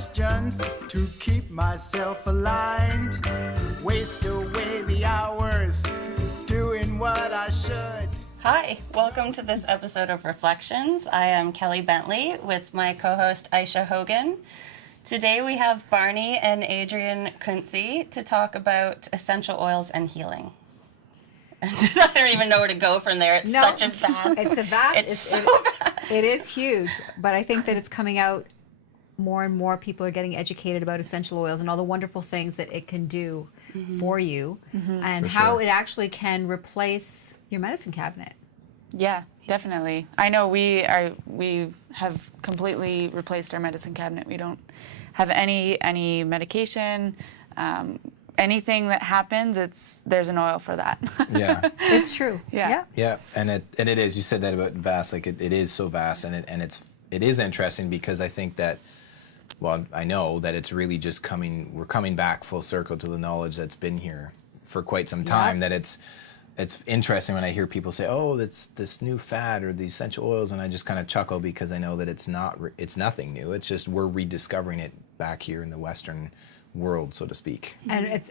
questions to keep myself aligned. Waste away the hours doing what I should. Hi, welcome to this episode of Reflections. I am Kelly Bentley with my co-host Ayse Hogan. Today we have Barney and Adrienne Kuntze to talk about essential oils and healing. I don't even know where to go from there. It's such a vast... It's so vast. It is huge, but I think that it's coming out more and more. People are getting educated about essential oils and all the wonderful things that it can do for you, and how it actually can replace your medicine cabinet. Yeah, definitely. I know we have completely replaced our medicine cabinet. We don't have any medication. Anything that happens, there's an oil for that. Yeah, it's true. Yeah, and it is. You said that about vast. Like it is so vast, and it is interesting because I think that. Well, I know that it's really just we're coming back full circle to the knowledge that's been here for quite some time. That it's interesting when I hear people say, "Oh, that's this new fad or the essential oils," and I just kind of chuckle because I know that it's nothing new. It's just we're rediscovering it back here in the Western world, so to speak. And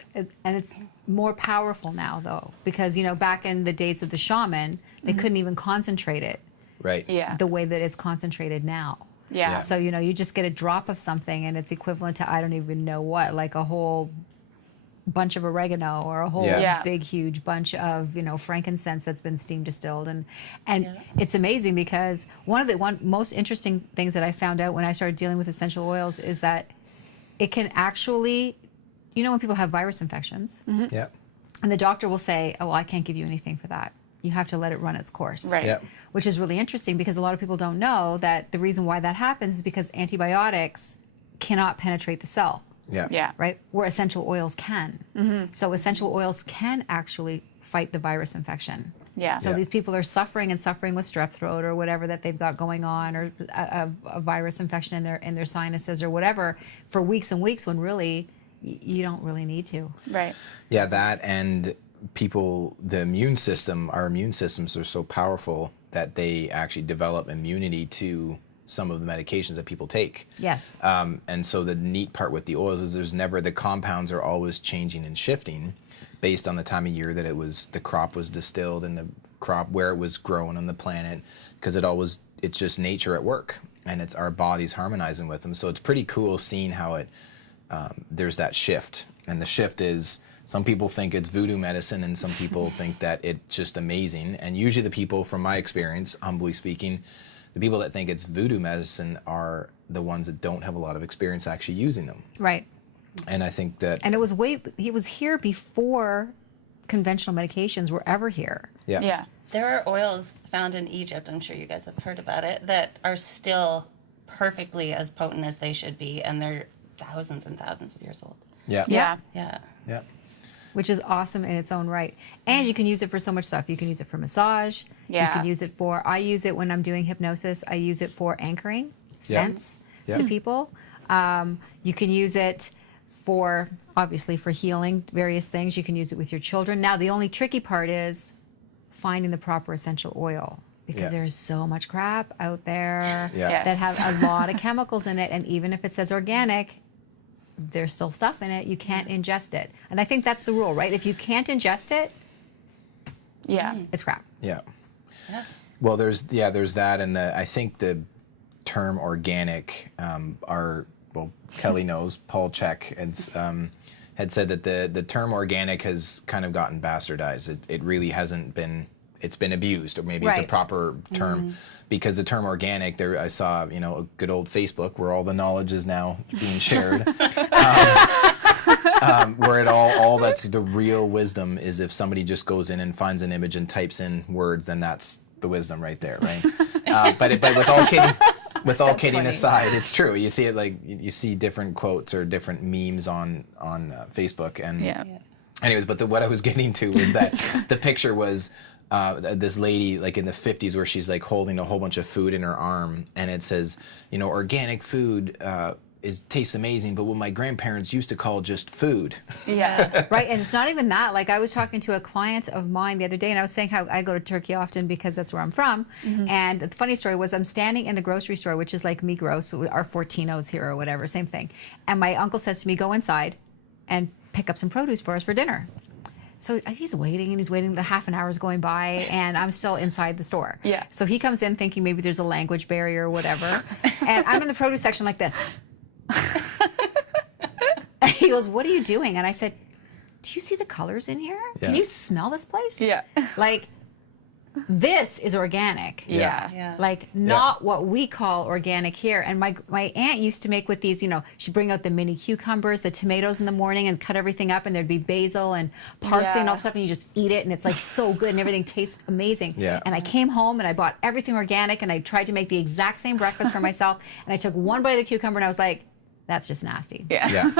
it's more powerful now, though, because back in the days of the shaman, they couldn't even concentrate it, right? Yeah, the way that it's concentrated now. Yeah. So you just get a drop of something, and it's equivalent to I don't even know what, like a whole bunch of oregano or a whole big huge bunch of frankincense that's been steam distilled, and it's amazing because one of the most interesting things that I found out when I started dealing with essential oils is that it can actually, when people have virus infections, and the doctor will say, "Oh, well, I can't give you anything for that. You have to let it run its course." Right. Yep. Which is really interesting because a lot of people don't know that the reason why that happens is because antibiotics cannot penetrate the cell. Yeah. Yeah. Right? Where essential oils can. So essential oils can actually fight the virus infection. Yeah. So these people are suffering with strep throat or whatever that they've got going on, or a virus infection in their sinuses or whatever for weeks and weeks when really you don't really need to. Right. Yeah, that and our immune systems are so powerful that they actually develop immunity to some of the medications that people take. Yes. And so the neat part with the oils is the compounds are always changing and shifting based on the time of year that the crop was distilled and the crop where it was grown on the planet, because it's just nature at work, and it's our bodies harmonizing with them. So it's pretty cool seeing how there's that shift, and the shift is some people think it's voodoo medicine and some people think that it's just amazing. And usually the people, from my experience, humbly speaking, the people that think it's voodoo medicine are the ones that don't have a lot of experience actually using them. Right. And I think that... And he was here before conventional medications were ever here. Yeah. Yeah. There are oils found in Egypt, I'm sure you guys have heard about it, that are still perfectly as potent as they should be, and they're thousands and thousands of years old. Yeah. Yeah. Yeah. Yeah. Which is awesome in its own right. And you can use it for so much stuff. You can use it for massage. Yeah. You can use it I use it when I'm doing hypnosis. I use it for anchoring sense to people. You can use it obviously for healing various things. You can use it with your children. Now, the only tricky part is finding the proper essential oil, because there's so much crap out there that have a lot of chemicals in it. And even if it says organic, there's still stuff in it. You can't ingest it. And I think that's the rule, right? If you can't ingest it, it's crap. Yeah. Well, there's that, and I think the term organic Kelly knows, Paul Check had said that the term organic has kind of gotten bastardized. It really hasn't been. It's been abused, or maybe it's a proper term, because the term organic, I saw, a good old Facebook where all the knowledge is now being shared, where all that's the real wisdom is if somebody just goes in and finds an image and types in words, then that's the wisdom right there, right? But with all kidding aside, it's true. You see it you see different quotes or different memes on Facebook, and anyways. But what I was getting to was that the picture was. This lady in the 50s where she's holding a whole bunch of food in her arm, and it says, organic food tastes amazing, but what my grandparents used to call just food. Yeah. Right, and it's not even that. Like I was talking to a client of mine the other day, and I was saying how I go to Turkey often because that's where I'm from. And the funny story was I'm standing in the grocery store, which is like Migros, our Fortinos here or whatever, same thing. And my uncle says to me, go inside and pick up some produce for us for dinner. So he's waiting and he's waiting. The half an hour is going by and I'm still inside the store. Yeah. So he comes in thinking maybe there's a language barrier or whatever. And I'm in the produce section like this. And he goes, what are you doing? And I said, do you see the colors in here? Can Yeah. you smell this place? Yeah. Like, this is organic. Yeah. Yeah. Like, not what we call organic here. And my aunt used to make with these, she'd bring out the mini cucumbers, the tomatoes in the morning and cut everything up. And there'd be basil and parsley and all Yeah. stuff. And you just eat it. And it's like so good and everything tastes amazing. Yeah. And I came home and I bought everything organic. And I tried to make the exact same breakfast for myself. And I took one bite of the cucumber and I was like, that's just nasty. Yeah. Yeah.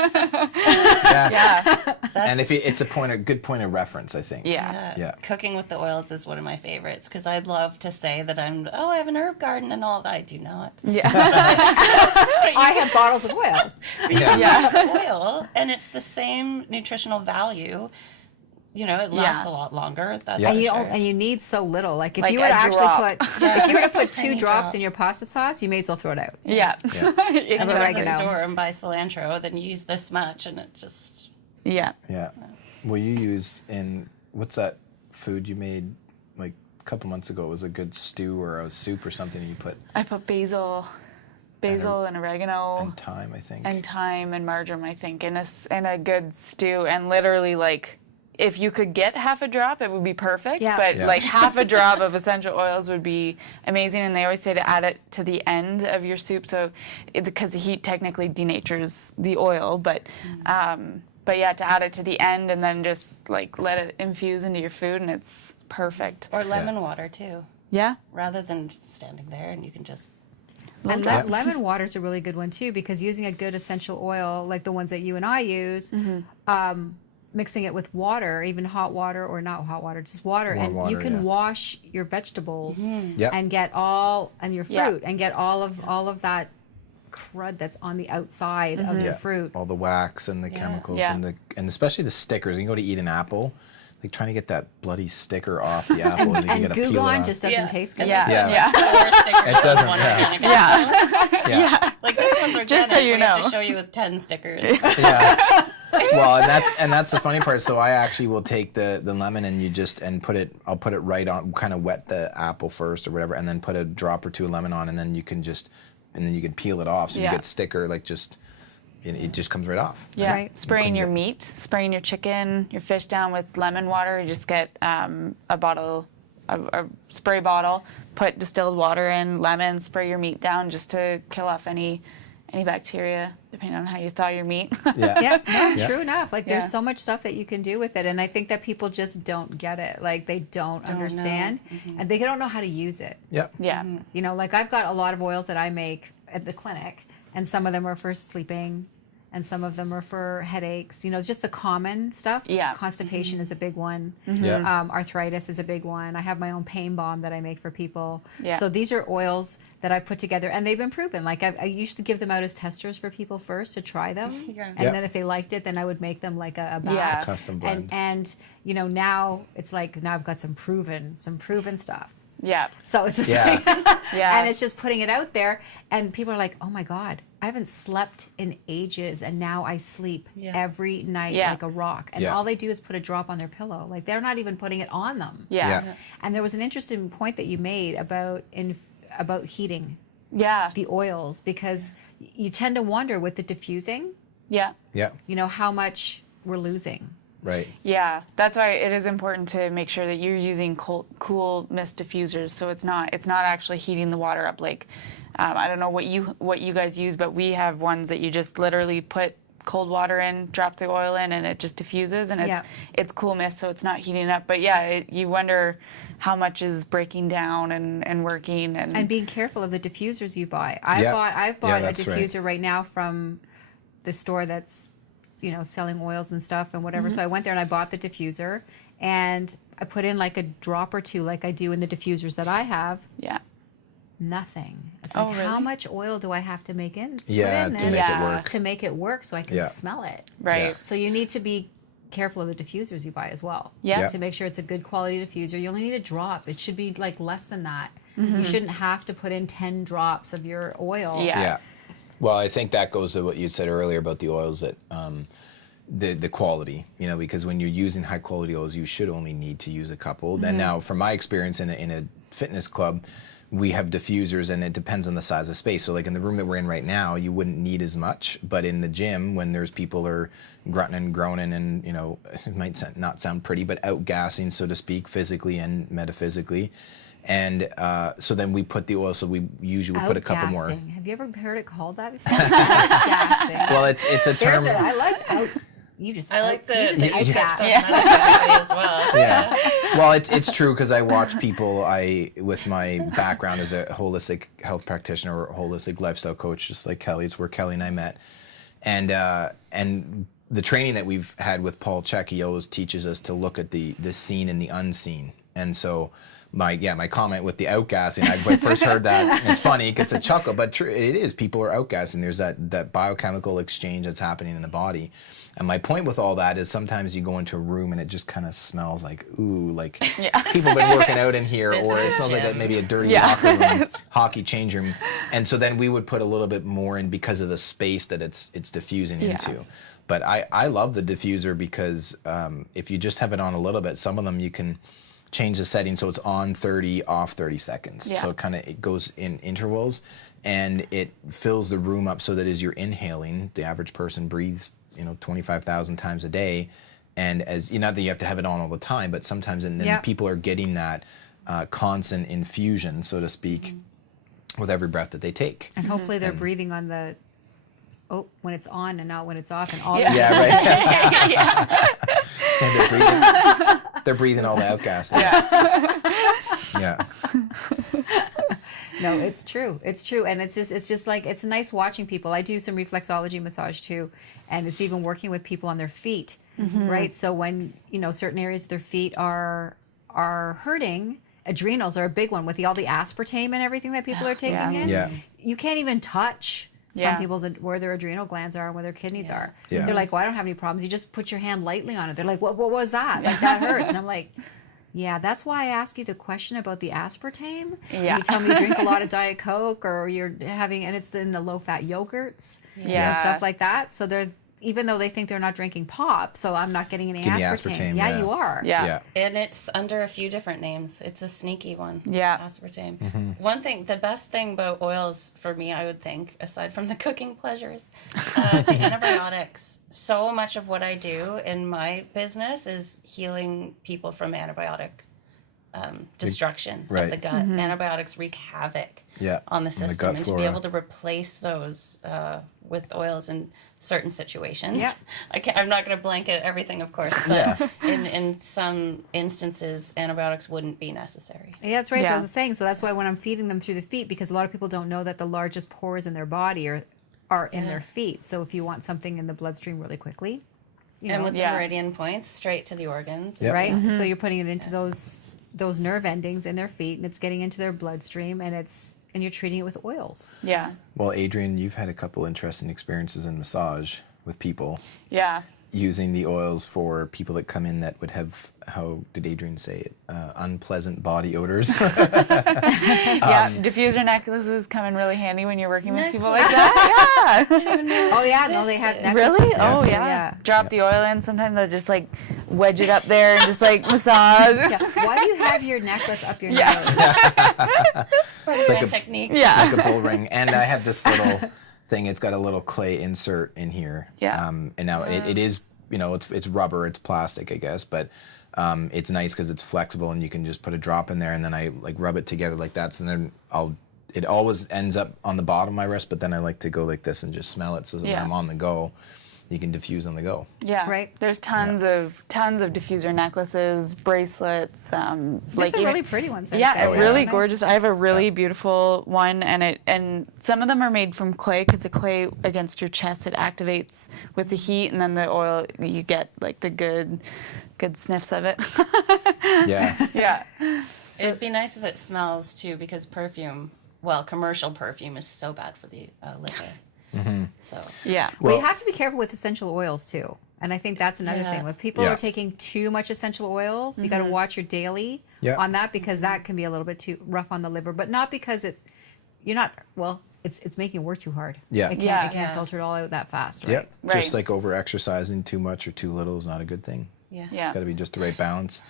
And if it's a good point of reference, I think. Yeah. Yeah. Cooking with the oils is one of my favorites because I'd love to say that I have an herb garden and all that. I do not. Yeah. I have bottles of oil. Yeah. Oil, and it's the same nutritional value. It lasts a lot longer. That's Yeah. And for sure. and you need so little. Like if Like you were to a actually drop. if you were to put Tiny 2 drops drop. in your pasta sauce, you may as well throw it out. Yeah. And you go to the oregano. store and buy cilantro, then you use this much, and it just Yeah. Yeah. Well, you use what's that food you made like a couple months ago? It was a good stew or a soup or something you put I put basil and oregano in thyme, I think. and thyme and marjoram, I think, in a good stew. And literally, like, if you could get half a drop, it would be perfect. Yeah. But Yeah. like half a drop of essential oils would be amazing. And they always say to add it to the end of your soup, so because the heat technically denatures the oil, but yeah, to add it to the end and then just like let it infuse into your food, and it's perfect. or lemon water too, Yeah. rather than just standing there and you can just. And that. lemon water is a really good one too, because using a good essential oil like the ones that you and I use, mixing it with water, even hot water or not hot water, just water, Warm and water, you can yeah. wash your vegetables Yep. and get and your fruit Yeah. and get all of that crud that's on the outside of your fruit. All the wax and the chemicals Yeah. and especially the stickers. You can go to eat an apple, like trying to get that bloody sticker off the apple, and you And gotta peel it Gugon off. just doesn't taste good. Yeah. Yeah. Yeah. 4 stickers It doesn't, on one yeah. organic. Yeah. Like this one's organic. Just so you we have know. to show you with 10 stickers. Yeah. Well, and that's the funny part. So I actually will take the lemon and I'll put it right on, kind of wet the apple first or whatever, and then put a drop or 2 of lemon on, and then you can peel it off. So Yeah. you get sticker, like it just comes right off. Yeah, Right. spraying your Cleans meat, spraying your chicken, your fish down with lemon water. You just get a spray bottle, put distilled water in, lemon, spray your meat down just to kill off any bacteria, depending on how you thaw your meat. Yeah. Yeah, no, Yeah. true enough. Like there's Yeah. so much stuff that you can do with it, and I think that people just don't get it. Like they don't understand, and they don't know how to use it. Yep. Yeah, Like I've got a lot of oils that I make at the clinic, and some of them are for sleeping, and some of them are for headaches. Just the common stuff. Yeah. Constipation is a big one. Yeah. Arthritis is a big one. I have my own pain balm that I make for people. Yeah. So these are oils that I put together, and they've been proven. Like I used to give them out as testers for people first to try them, Yeah. and Yeah. then if they liked it, then I would make them like a batch. Yeah. Custom blend. And now it's like now I've got some proven stuff. yeah, So it's just Yeah. like, Yeah. and it's just putting it out there, and people are like, "Oh my God, I haven't slept in ages, and now I sleep every night Yeah. like a rock." And Yeah. all they do is put a drop on their pillow, like they're not even putting it on them. yeah, Yeah. And there was an interesting point that you made about heating yeah, the oils, because you tend to wonder with the diffusing, yeah. Yeah. how much we're losing. Right. Yeah, that's why it is important to make sure that you're using cool mist diffusers, so it's not actually heating the water up. Like, I don't know what you guys use, but we have ones that you just literally put cold water in, drop the oil in, and it just diffuses, and it's cool mist, so it's not heating up. But yeah, you wonder how much is breaking down and working And being careful of the diffusers you buy. I've Yeah. bought a that's right. diffuser right now from the store that's selling oils and stuff and whatever. So I went there and I bought the diffuser, and I put in like a drop or 2 like I do in the diffusers that I have. yeah. Nothing. It's like, Oh, how really? much oil do I have to make in? put Yeah, in to this make it Yeah. work. to make it work so I can Yeah. smell it. Right. So you need to be careful of the diffusers you buy as well. Yeah. Yeah. To make sure it's a good quality diffuser. You only need a drop. It should be like less than that. Mm-hmm. You shouldn't have to put in 10 drops of your oil. Yeah. Yeah. Well, I think that goes to what you said earlier about the oils that the quality, because when you're using high quality oils, you should only need to use a couple. And now, from my experience in a fitness club, we have diffusers, and it depends on the size of space. So, like in the room that we're in right now, you wouldn't need as much. But in the gym, when there's people are grunting and groaning, and it might not sound pretty, but outgassing, so to speak, physically and metaphysically. And so then we put the oil. So we usually put a couple more. Outgassing. Have you ever heard it called that before? Outgassing. Well, it's a term. I like out. You just. I like the you just you touched on outgassed. that as well. Yeah. Well, it's true because I watch people. With my background as a holistic health practitioner or holistic lifestyle coach, just like Kelly. It's where Kelly and I met, and the training that we've had with Paul Chek, he always teaches us to look at the seen and the unseen, and so. My comment with the outgassing, I first heard that, it's funny, it's a chuckle, but it is, people are outgassing. There's that biochemical exchange that's happening in the body. And my point with all that is sometimes you go into a room and it just kind of smells like, ooh, like people have been working out in here, or it smells like maybe a dirty locker room, hockey change room. And so then we would put a little bit more in because of the space that it's diffusing into. But I love the diffuser because if you just have it on a little bit, some of them you can change the setting so it's on 30, off 30 seconds. Yeah. So it goes in intervals, and it fills the room up so that as you're inhaling, the average person breathes 25,000 times a day, and as not that you have to have it on all the time, but sometimes then people are getting that constant infusion, so to speak, with every breath that they take. And hopefully they're breathing on the. Oh, when it's on and not when it's off, and all. Yeah, right. And they're breathing all the outgassing. Yeah. No, it's true. It's true, and it's just like it's nice watching people. I do some reflexology massage too, and it's even working with people on their feet, right? So when certain areas of their feet are hurting, adrenals are a big one with all the aspartame and everything that people are taking in. Yeah. You can't even touch. Some Yeah. people's where their adrenal glands are and where their kidneys are. Yeah. They're like, well, I don't have any problems. You just put your hand lightly on it. They're like, what was that? Like, that hurts. And I'm like, yeah, that's why I ask you the question about the aspartame. Yeah. You tell me you drink a lot of Diet Coke, or you're having, and it's in the low-fat yogurts and Yeah. stuff like that. So they're, even though they think they're not drinking pop, so I'm not getting any Give me aspartame. aspartame, Yeah, yeah. you are. Yeah. And it's under a few different names. It's a sneaky one. Yeah. Aspartame. One thing, the best thing about oils for me, I would think, aside from the cooking pleasures, the antibiotics. So much of what I do in my business is healing people from antibiotic destruction of Right. the gut. Antibiotics wreak havoc Yeah, on the on the system, gut and to be flora. able to replace those with oils in certain situations. Yeah. I'm not going to blanket everything, of course, but in some instances, antibiotics wouldn't be necessary. Yeah, that's right. Yeah. So I was saying, so that's why when I'm feeding them through the feet, because a lot of people don't know that the largest pores in their body are in their feet. So if you want something in the bloodstream really quickly, And with the Yeah. meridian points, straight to the organs. Yep. right? So you're putting it into those nerve endings in their feet, and it's getting into their bloodstream, and you're treating it with oils. Yeah. Well, Adrienne, you've had a couple interesting experiences in massage with people Yeah. using the oils for people that come in that would have, how did Adrienne say it, unpleasant body odors. Yeah. Diffuser necklaces come in really handy when you're working with people like that. Yeah. Oh yeah, no, they have necklaces. Really? now, Oh too, yeah. Drop the oil in. Sometimes they'll just like wedge it up there and just like massage. Yeah. Why do you have your necklace up your Yeah. nose? It's part of like my a- technique. Yeah. Like a bull ring. And I have this little thing, it's got a little clay insert in here. Yeah. And now it is, it's rubber, it's plastic, I guess, but it's nice because it's flexible and you can just put a drop in there and then I like rub it together like that. So then it always ends up on the bottom of my wrist, but then I like to go like this and just smell it so that when Yeah. I'm on the go, you can diffuse on the go. Yeah. Right. There's tons of diffuser necklaces, bracelets. There's some really pretty ones. Yeah, out there. really Nice. gorgeous. I have a really beautiful one, and some of them are made from clay because the clay against your chest it activates with the heat, and then the oil you get like the good sniffs of it. Yeah. Yeah. It'd be nice if it smells too, because perfume well, commercial perfume is so bad for the liver. So Yeah. Well, you have to be careful with essential oils too. And I think that's another Yeah. thing. When people Yeah. are taking too much essential oils, you got to watch your daily Yeah. on that, because that can be a little bit too rough on the liver, but not because it's making it work too hard. Yeah. It can't, Yeah. it can't Yeah. filter it all out that fast, Yeah. right? Right. Just like over exercising too much or too little is not a good thing. yeah. Yeah. It's got to be just the right balance.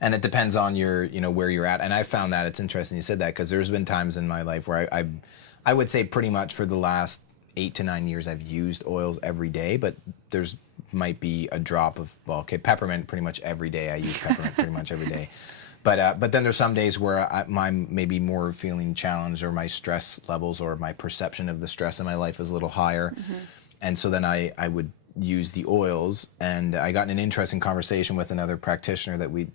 And it depends on your, where you're at. And I found that it's interesting you said that, because there's been times in my life where I would say pretty much for the last 8 to 9 years I've used oils every day, but there's might be a drop of, peppermint pretty much every day. I use peppermint pretty much every day. But then there's some days where I'm maybe more feeling challenged, or my stress levels or my perception of the stress in my life is a little higher. And so then I would use the oils, and I got in an interesting conversation with another practitioner that we'd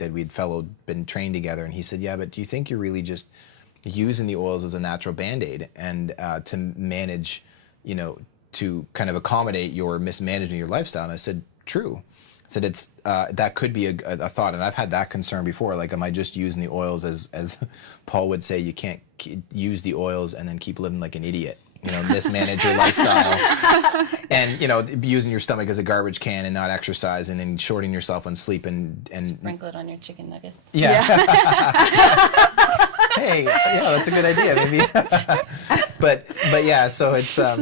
been trained together, and he said, yeah, but do you think you're really just using the oils as a natural Band-Aid and to manage, to kind of accommodate your mismanagement of your lifestyle? And I said, true. I said, it's that could be a thought, and I've had that concern before. Like, am I just using the oils as Paul would say, you can't use the oils and then keep living like an idiot, mismanage your lifestyle, and using your stomach as a garbage can and not exercising and shorting yourself on sleep and Sprinkle it on your chicken nuggets. yeah. Hey, yeah, that's a good idea, maybe. but yeah, so it's well,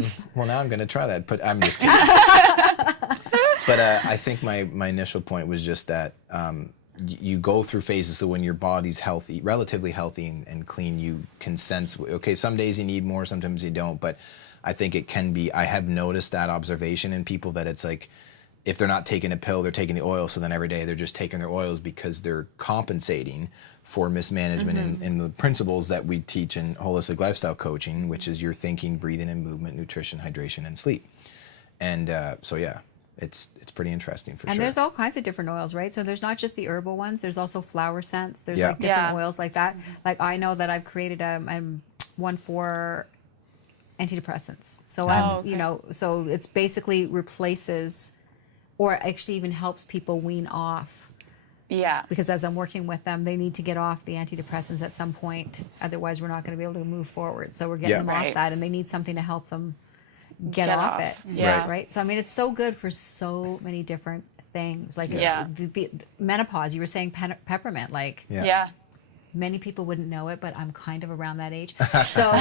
now I'm gonna try that, but I'm just kidding. But I think my initial point was just that you go through phases. So when your body's healthy, relatively healthy and clean, you can sense, okay, some days you need more, sometimes you don't. But I think it can be, I have noticed that observation in people, that it's like, if they're not taking a pill, they're taking the oil. So then every day they're just taking their oils because they're compensating for mismanagement in the principles that we teach in holistic lifestyle coaching, which is your thinking, breathing, and movement, nutrition, hydration, and sleep. And so yeah, it's pretty interesting for And sure. there's all kinds of different oils, right? So there's not just the herbal ones. There's also flower scents. There's Yeah. like different Yeah. oils like that. Like, I know that I've created one for antidepressants. So okay. so it's basically replaces, or actually even helps people wean off. Yeah. Because as I'm working with them, they need to get off the antidepressants at some point. Otherwise, we're not going to be able to move forward. So we're getting Yeah. them off Right. that, and they need something to help them get Get off off. it. Yeah. Right. So I mean, it's so good for so many different things. Like Yeah. the menopause. You were saying peppermint. Like, Yeah. Yeah. many people wouldn't know it, but I'm kind of around that age. So,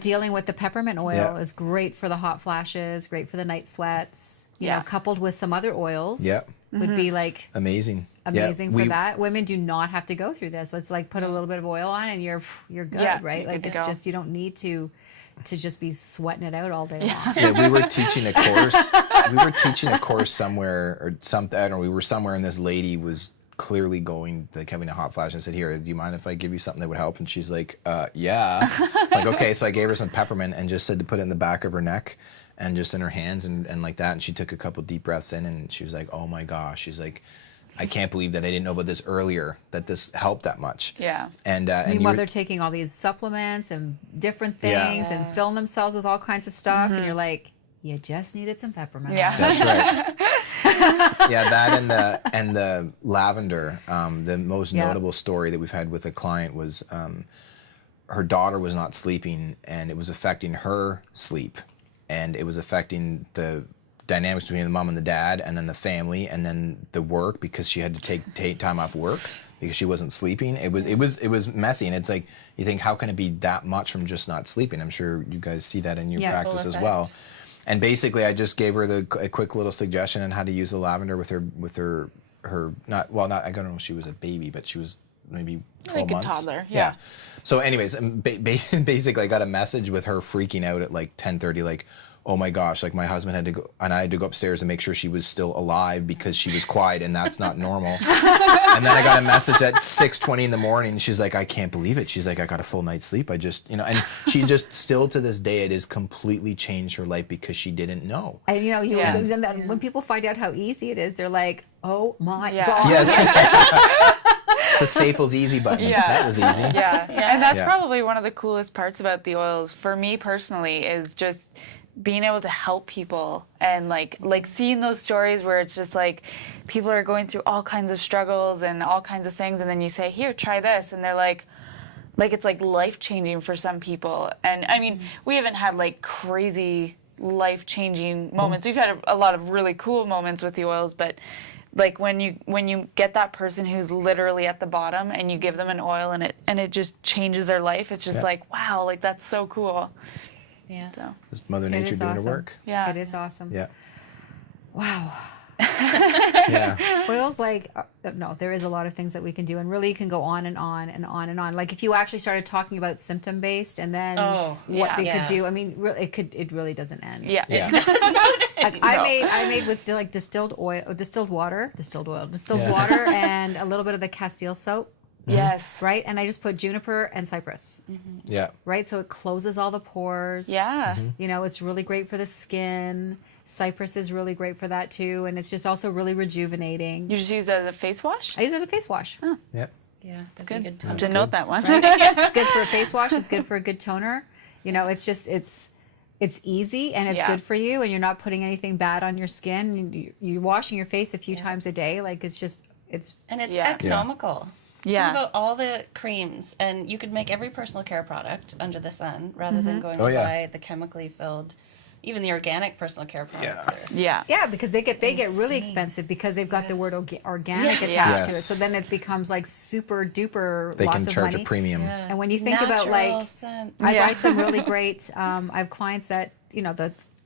dealing with the peppermint oil Yeah. is great for the hot flashes, great for the night sweats. Yeah. Coupled with some other oils. Yeah. Would be like Amazing. amazing Yeah, for that. Women do not have to go through this. It's like put a little bit of oil on and you're good, Yeah, right? you're Like, good to it's go. just, you don't need to just be sweating it out all day long. Yeah, we were teaching a course. We were teaching a course somewhere or something. I don't know. We were somewhere, and this lady was clearly having a hot flash. I said, "Here, do you mind if I give you something that would help?" And she's like, "Yeah." Like, okay. So I gave her some peppermint and just said to put it in the back of her neck and just in her hands and like that. And she took a couple deep breaths in, and she was like, "Oh my gosh." She's like, "I can't believe that I didn't know about this earlier. That this helped that much." Yeah. And Meanwhile, they're taking all these supplements and different Yeah. things and filling themselves with all kinds of stuff, and you're like, you just needed some peppermint. Yeah. That's right. Yeah, that and the lavender. The most Yeah. notable story that we've had with a client was her daughter was not sleeping, and it was affecting her sleep, and it was affecting the dynamics between the mom and the dad, and then the family, and then the work, because she had to take time off work because she wasn't sleeping. It was messy, and it's like, you think, how can it be that much from just not sleeping? I'm sure you guys see that in your Yeah. practice Full as effect. well. And basically, I just gave her a quick little suggestion on how to use the lavender with her not I don't know if she was a baby, but she was maybe 12 Like a months. toddler, yeah. So anyways, basically, I got a message with her freaking out at like 10:30, like, oh my gosh, like my husband had to go, and I had to go upstairs and make sure she was still alive because she was quiet, and that's not normal. And then I got a message at 6:20 in the morning. She's like, I can't believe it. She's like, I got a full night's sleep. I just, and she just still to this day, it has completely changed her life because she didn't know. And Yeah. and then when people find out how easy it is, they're like, oh my Yeah. God. Yes. The Staples easy button. Yeah. That was easy. Yeah. And that's Yeah. probably one of the coolest parts about the oils for me personally, is just being able to help people, and like seeing those stories where it's just like people are going through all kinds of struggles and all kinds of things, and then you say, here, try this, and they're like, like it's like life-changing for some people. And I mean, we haven't had like crazy life-changing moments. We've had a lot of really cool moments with the oils, but like when you get that person who's literally at the bottom and you give them an oil and it just changes their life, it's just like, wow, like that's so cool. Yeah. So, It's Mother It Nature is doing awesome. her work. yeah. It is awesome. Yeah. Wow. Yeah. Oils, like, no, there is a lot of things that we can do, and really you can go on and on and on and on. Like if you actually started talking about symptom based and then Oh, what yeah. they Yeah. could do, I mean, it really doesn't end. Yeah. Yeah. Like I made with like distilled water, Yeah. water, and a little bit of the Castile soap, Yes. right? And I just put juniper and cypress, Yeah. right? So it closes all the pores. Yeah. You know, it's really great for the skin. Cypress is really great for that too, and it's just also really rejuvenating. You just use it as a face wash? I use it as a face wash. Yeah. Yeah, that'd Good. be a good I time. have to note that one. It's good for a face wash. It's good for a good toner. You know, it's just it's easy and it's Yeah. good for you, and you're not putting anything bad on your skin. You're washing your face a few times a day. Like it's And it's Yeah. economical. Yeah. Think about all the creams, and you could make every personal care product under the sun rather than going Oh, to yeah. buy the chemically filled, even the organic personal care products. Yeah. yeah, because they get really Insane. expensive because they've got the word organic Yeah. attached to it. Yes. So then it becomes like super duper They lots can of charge money. a premium. And when you think about Natural like scent. I Yeah. buy some really great. I have clients that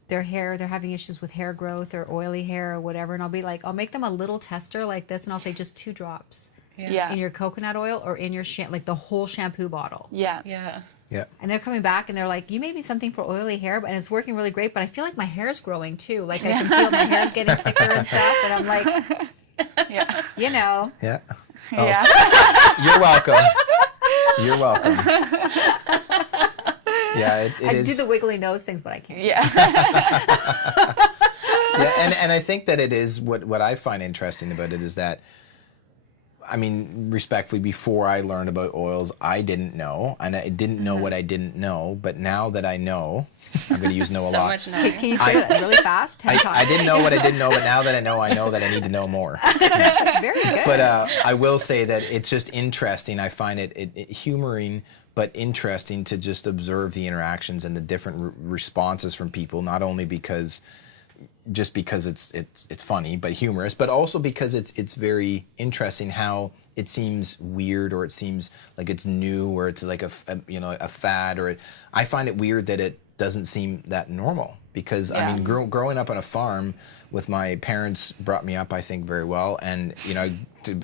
their hair, they're having issues with hair growth or oily hair or whatever, and I'll be like, I'll make them a little tester like this, and I'll say just 2 drops Yeah. in your coconut oil or in your like the whole shampoo bottle. Yeah. Yeah. Yeah. And they're coming back and they're like, you made me something for oily hair, and it's working really great, but I feel like my hair's growing too. Like I can feel my hair's getting thicker and stuff, and I'm like, Yeah. you know, Yeah. Yeah. You're welcome. You're welcome. Yeah, it I is. do the wiggly nose things, but I can't. Yeah. Yeah, and I think that it is what I find interesting about it is that, I mean, respectfully, before I learned about oils, I didn't know, and I didn't know what I didn't know. But now that I know, I'm going to use know a So lot. much now. Can you say that really fast? 10 I times. didn't know what I didn't know, but now that I know that I need to know more. Very good. But I will say that it's just interesting. I find it humoring, but interesting to just observe the interactions and the different responses from people. Not only because it's funny, but humorous, but also because it's very interesting how it seems weird, or it seems like it's new, or it's like a fad, or I find it weird that it doesn't seem that normal, because I mean, growing up on a farm with my parents brought me up, I think, very well, and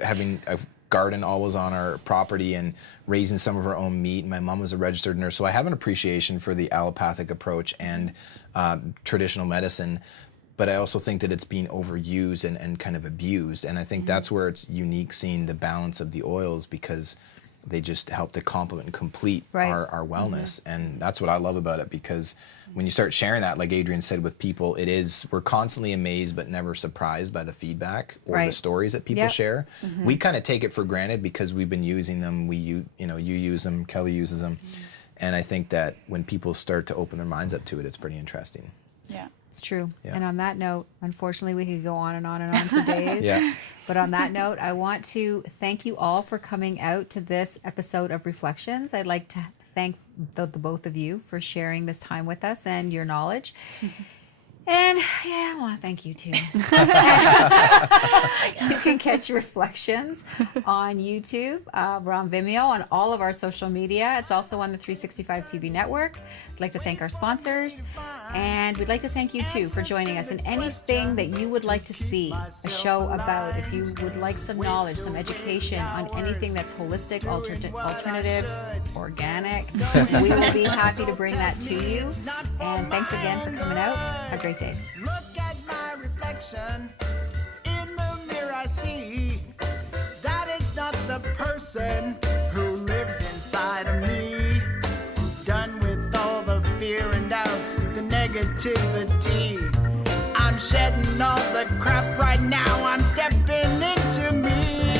having a garden always on our property and raising some of our own meat, and my mom was a registered nurse, so I have an appreciation for the allopathic approach and traditional medicine. But I also think that it's being overused and kind of abused. And I think that's where it's unique seeing the balance of the oils, because they just help to complement and complete Right. our wellness. And that's what I love about it, because when you start sharing that, like Adrienne said, with people, we're constantly amazed but never surprised by the feedback or the Right. stories that people Yep. share. We kind of take it for granted because we've been using them. You use them, Kelly uses them. And I think that when people start to open their minds up to it, it's pretty interesting. Yeah. It's true. Yeah. And on that note, unfortunately, we could go on and on and on for days. Yeah. But on that note, I want to thank you all for coming out to this episode of Reflections. I'd like to thank the both of you for sharing this time with us and your knowledge. And yeah, I want to thank you too. You can catch Reflections on YouTube. We're on Vimeo, on all of our social media. It's also on the 365 TV network. I'd like to thank our sponsors. And we'd like to thank you too for joining us. And anything that you would like to see a show about, if you would like some knowledge, some education on anything that's holistic, alternative, organic, we will be happy to bring that to you. And thanks again for coming out. Have a great day. Look at my reflection in the mirror. I see that it's not the person who lives inside of me. Done with all the fear and doubts, the negativity. I'm shedding all the crap right now. I'm stepping into me.